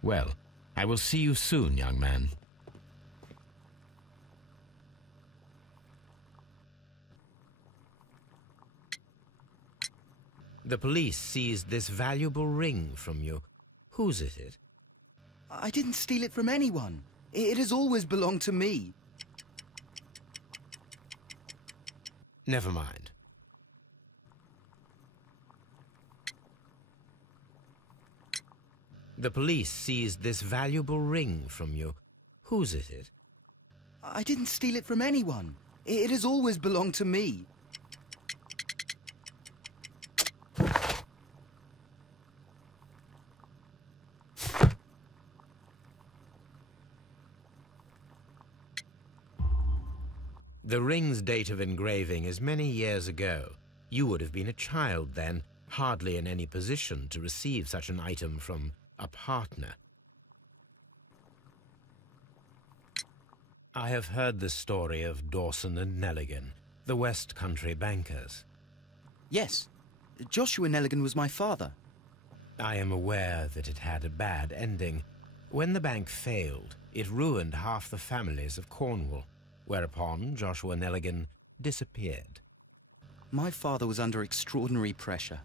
Well, I will see you soon, young man. The police seized this valuable ring from you. Whose is it? I didn't steal it from anyone. It has always belonged to me. Never mind. The police seized this valuable ring from you. Whose is it? I didn't steal it from anyone. It has always belonged to me. The ring's date of engraving is many years ago. You would have been a child then, hardly in any position to receive such an item from a partner. I have heard the story of Dawson and Nelligan, the West Country bankers. Yes, Joshua Nelligan was my father. I am aware that it had a bad ending. When the bank failed, it ruined half the families of Cornwall, whereupon Joshua Nelligan disappeared. My father was under extraordinary pressure.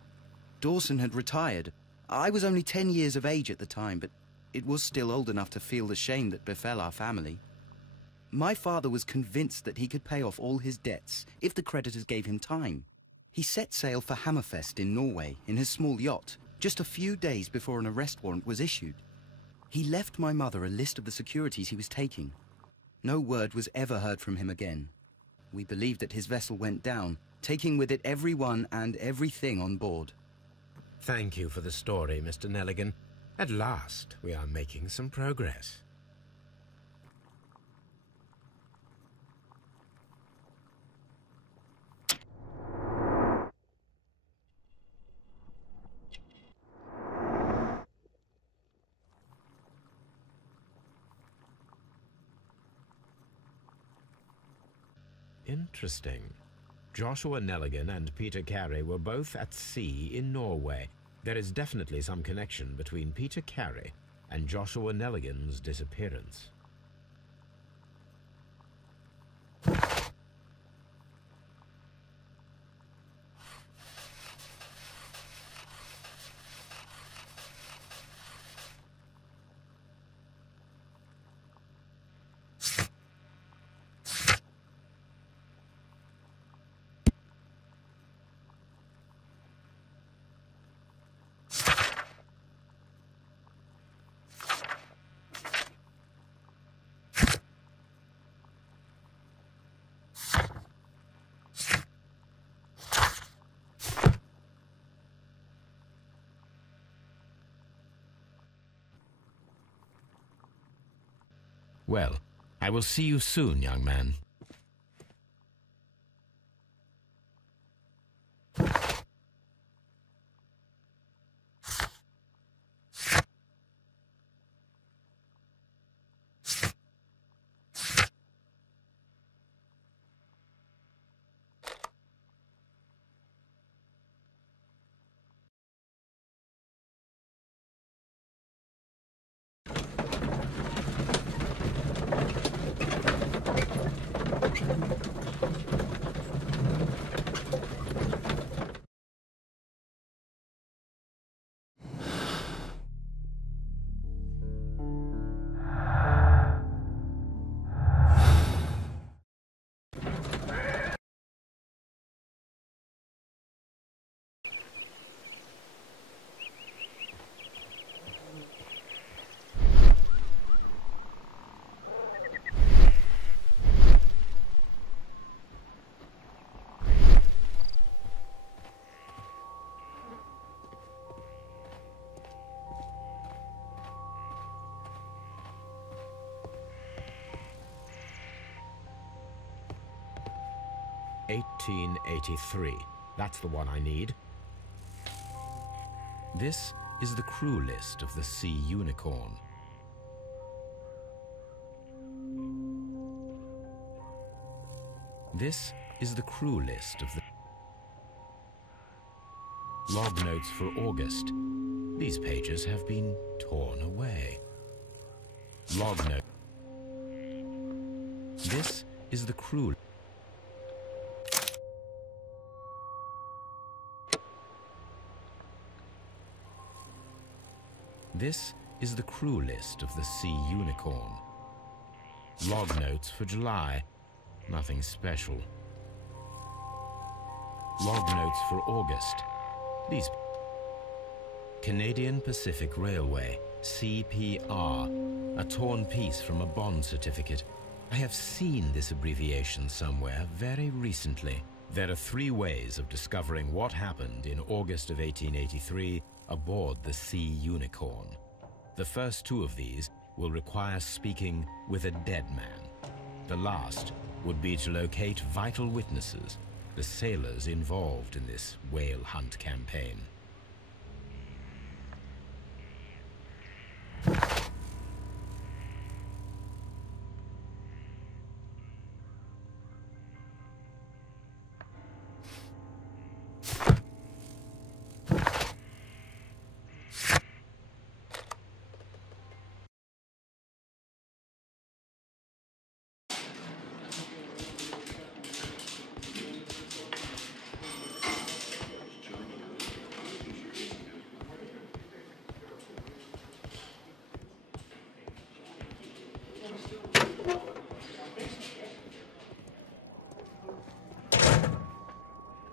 Dawson had retired. I was only 10 years of age at the time, but it was still old enough to feel the shame that befell our family. My father was convinced that he could pay off all his debts if the creditors gave him time. He set sail for Hammerfest in Norway in his small yacht, just a few days before an arrest warrant was issued. He left my mother a list of the securities he was taking. No word was ever heard from him again. We believe that his vessel went down, taking with it everyone and everything on board. Thank you for the story, Mr. Nelligan. At last, we are making some progress. Interesting. Joshua Nelligan and Peter Carey were both at sea in Norway. There is definitely some connection between Peter Carey and Joshua Nelligan's disappearance. Well, I will see you soon, young man. (1883). That's the one I need. This is the crew list of the Sea Unicorn. This is the crew list of the log notes for August. These pages have been torn away. Log note. This is the crew. This is the crew list of the Sea Unicorn. Log notes for July. Nothing special. Log notes for August. These Canadian Pacific Railway, CPR, a torn piece from a bond certificate. I have seen this abbreviation somewhere very recently. There are 3 ways of discovering what happened in August of 1883 aboard the Sea Unicorn. The first 2 of these will require speaking with a dead man. The last would be to locate vital witnesses, the sailors involved in this whale hunt campaign.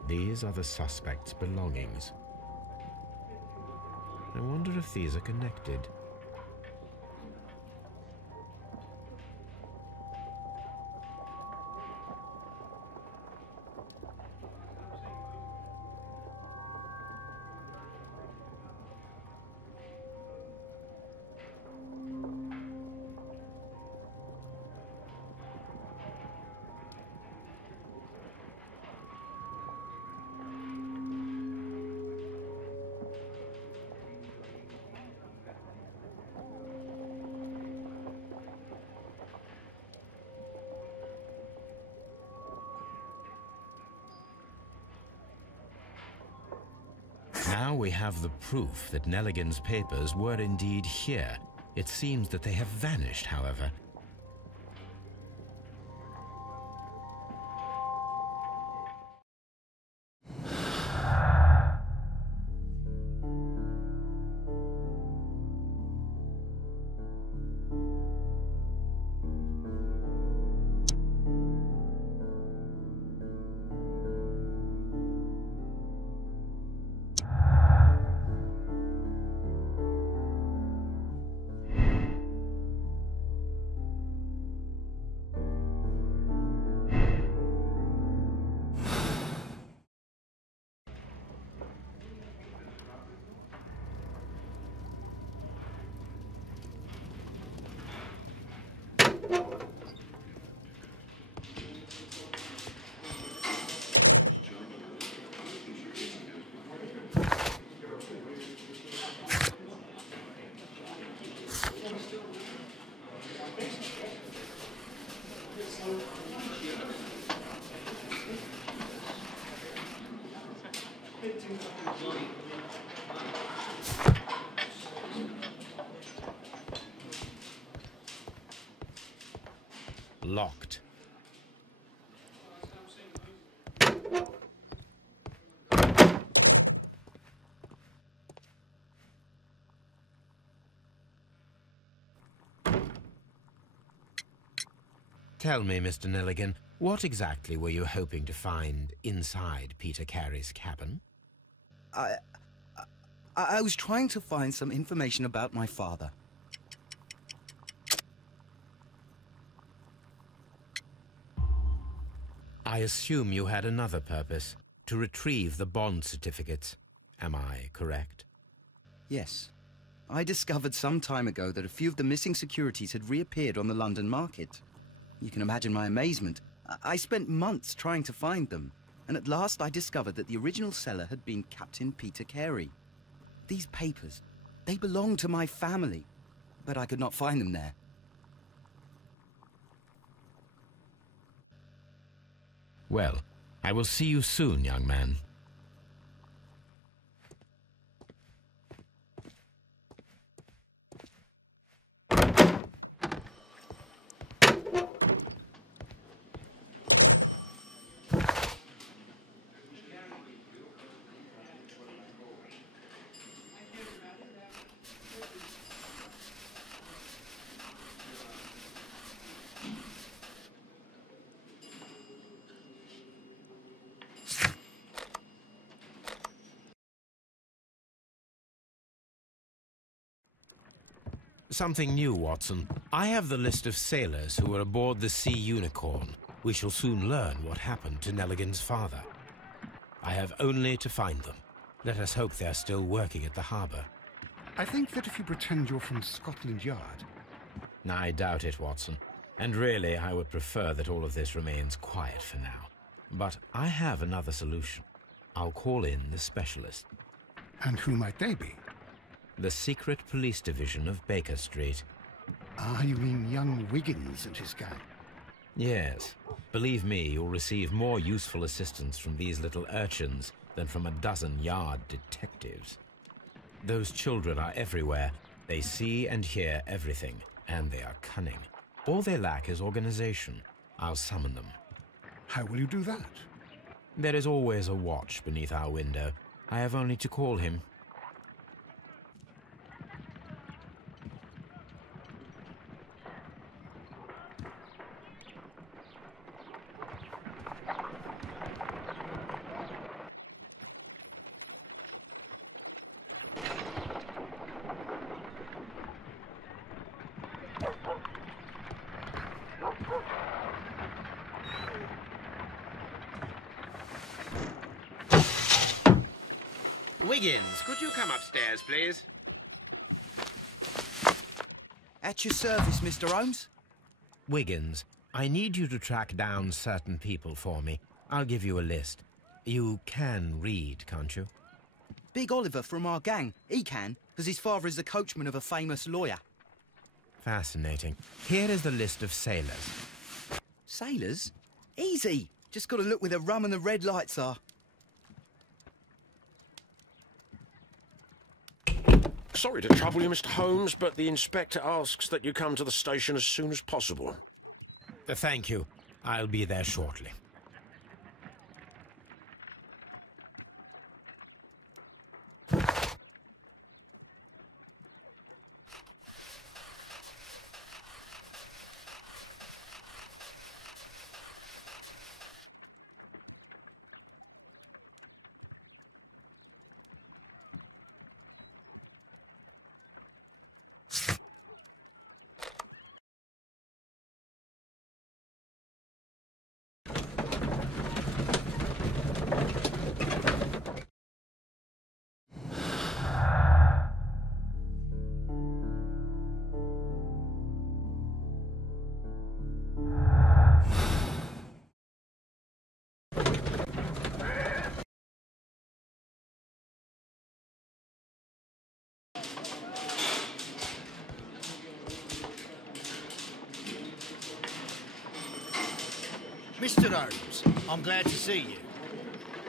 These are the suspect's belongings. I wonder if these are connected. Now we have the proof that Nelligan's papers were indeed here. It seems that they have vanished, however. Locked. Tell me, Mr. Nelligan, what exactly were you hoping to find inside Peter Carey's cabin? I was trying to find some information about my father. I assume you had another purpose, to retrieve the bond certificates. Am I correct? Yes. I discovered some time ago that a few of the missing securities had reappeared on the London market. You can imagine my amazement. I spent months trying to find them, and at last I discovered that the original seller had been Captain Peter Carey. These papers, they belonged to my family, but I could not find them there. Well, I will see you soon, young man. Something new, Watson. I have the list of sailors who were aboard the Sea Unicorn. We shall soon learn what happened to Nelligan's father. I have only to find them. Let us hope they are still working at the harbour. I think that if you pretend you're from Scotland Yard... I doubt it, Watson. And really, I would prefer that all of this remains quiet for now. But I have another solution. I'll call in the specialist. And who might they be? The secret police division of Baker Street. Ah, you mean young Wiggins and his gang? Yes. Believe me, you'll receive more useful assistance from these little urchins than from a dozen yard detectives. Those children are everywhere. They see and hear everything, and they are cunning. All they lack is organization. I'll summon them. How will you do that? There is always a watch beneath our window. I have only to call him. Wiggins, could you come upstairs, please? At your service, Mr. Holmes. Wiggins, I need you to track down certain people for me. I'll give you a list. You can read, can't you? Big Oliver from our gang. He can, because his father is the coachman of a famous lawyer. Fascinating. Here is the list of sailors. Sailors? Easy. Just got to look where the rum and the red lights are. Sorry to trouble you, Mr. Holmes, but the inspector asks that you come to the station as soon as possible. Thank you. I'll be there shortly. Mr. Holmes, I'm glad to see you.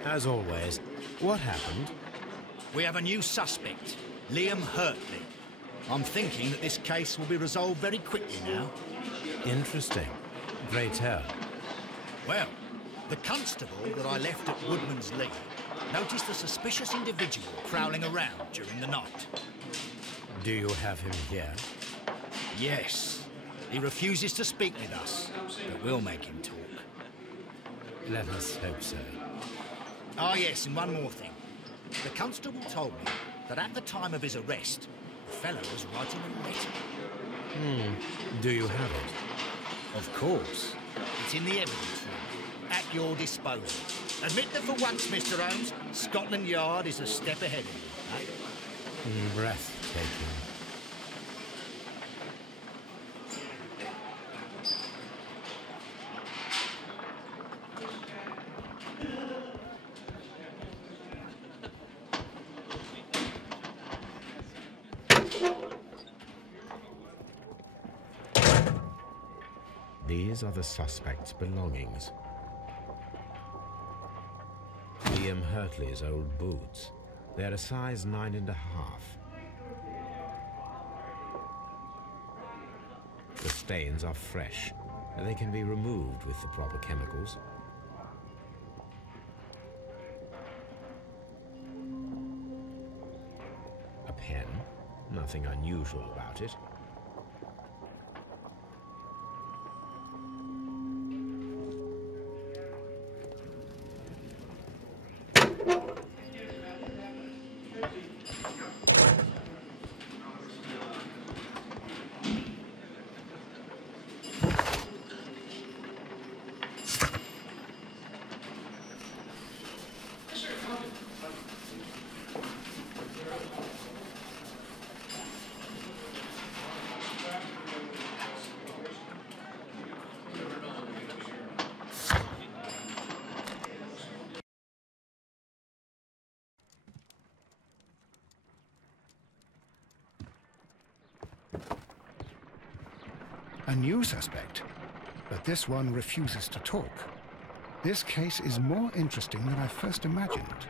As always, what happened? We have a new suspect, Liam Hurtley. I'm thinking that this case will be resolved very quickly now. Interesting. Great tell. Well, the constable that I left at Woodman's Lee noticed a suspicious individual prowling around during the night. Do you have him here? Yes. He refuses to speak with us, but we'll make him talk. Let us hope so. Ah, yes, and one more thing. The constable told me that at the time of his arrest, the fellow was writing a letter. Do you have it? Of course. It's in the evidence room, at your disposal. Admit that for once, Mr. Holmes, Scotland Yard is a step ahead of you, eh? Breathtaking. These are the suspect's belongings. William Hurtley's old boots. They're a size 9.5. The stains are fresh, and they can be removed with the proper chemicals. A pen, nothing unusual about it. A new suspect, but this one refuses to talk. This case is more interesting than I first imagined.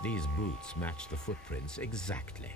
These boots match the footprints exactly.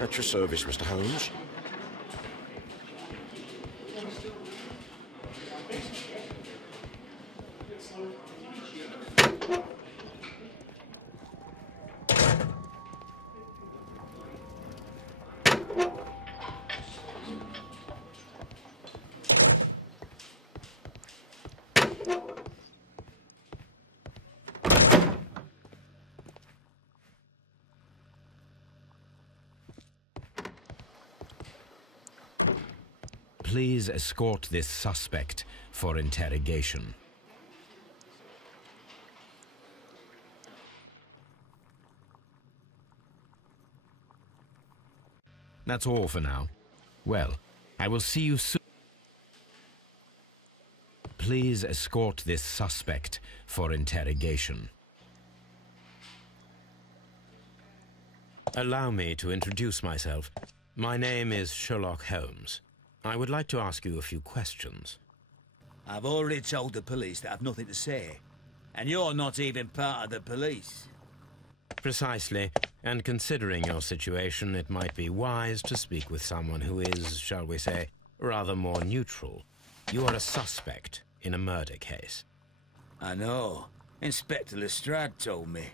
At your service, Mr. Holmes. Please escort this suspect for interrogation. That's all for now. Well, I will see you soon. Please escort this suspect for interrogation. Allow me to introduce myself. My name is Sherlock Holmes. I would like to ask you a few questions. I've already told the police that I've nothing to say. And you're not even part of the police. Precisely. And considering your situation, it might be wise to speak with someone who is, shall we say, rather more neutral. You are a suspect in a murder case. I know. Inspector Lestrade told me.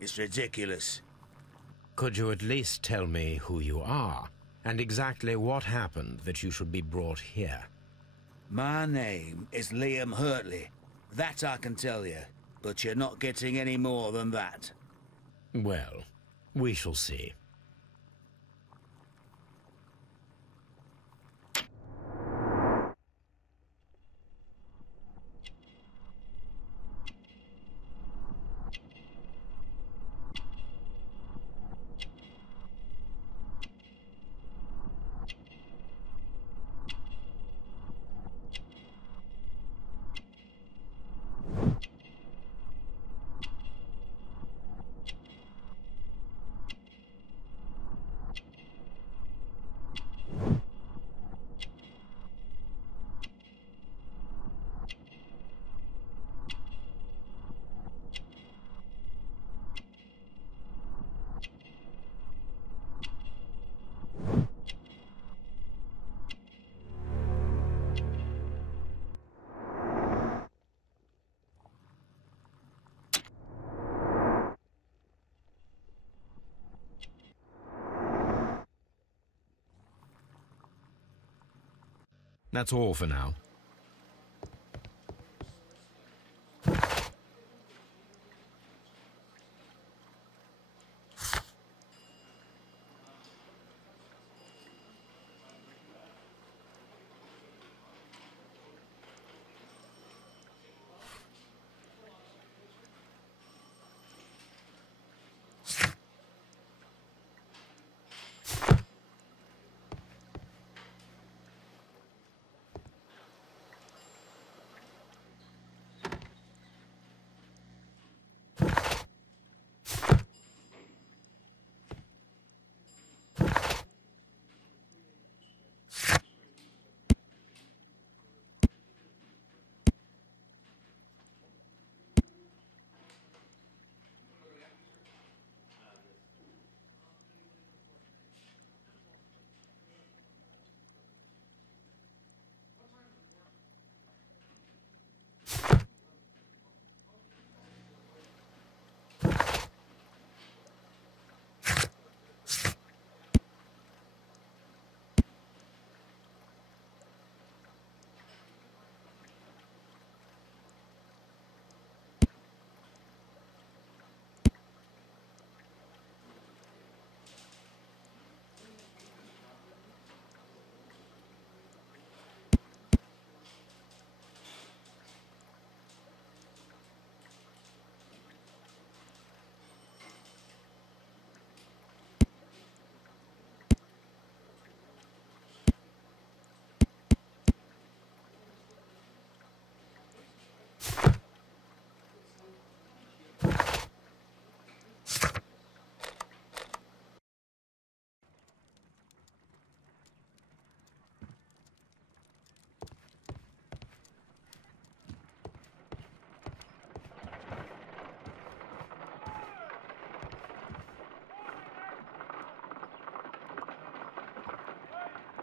It's ridiculous. Could you at least tell me who you are, and exactly what happened that you should be brought here? My name is Liam Hurtley. That I can tell you. But you're not getting any more than that. Well, we shall see. That's all for now.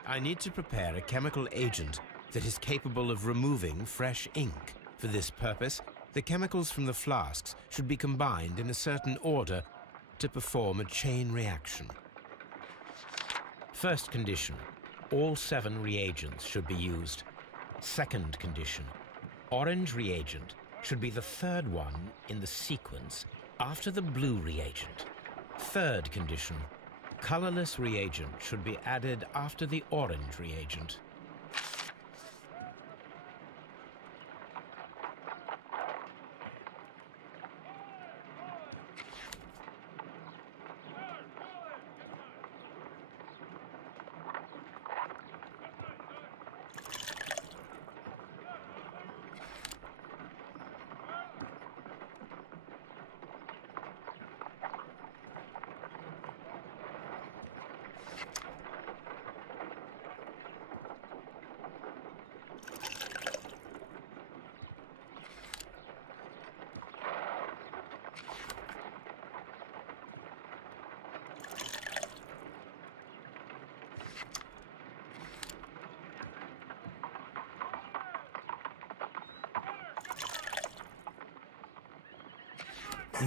I need to prepare a chemical agent that is capable of removing fresh ink. For this purpose, the chemicals from the flasks should be combined in a certain order to perform a chain reaction. First condition, all 7 reagents should be used. Second condition, orange reagent should be the third one in the sequence after the blue reagent. Third condition, colorless reagent should be added after the orange reagent.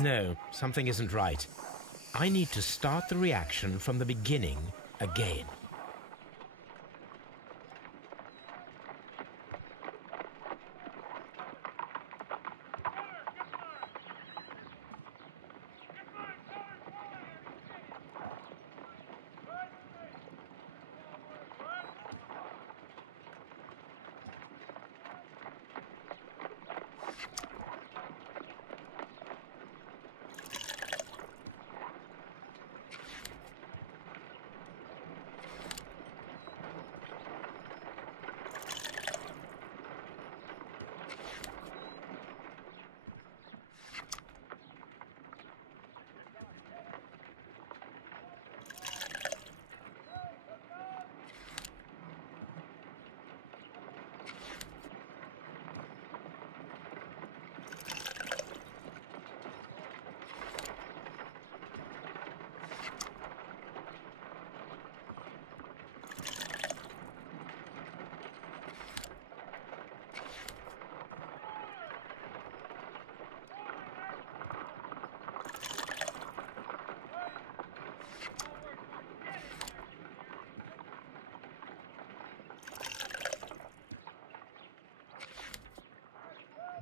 No, something isn't right. I need to start the reaction from the beginning again.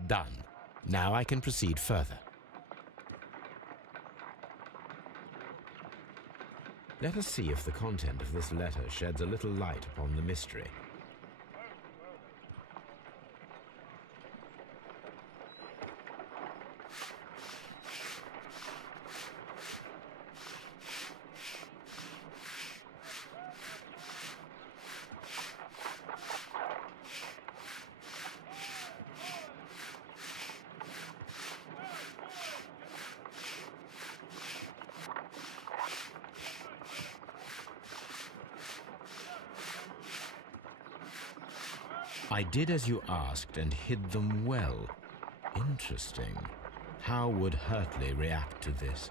Done. Now I can proceed further. Let us see if the content of this letter sheds a little light upon the mystery. I did as you asked and hid them well. Interesting. How would Hurtley react to this?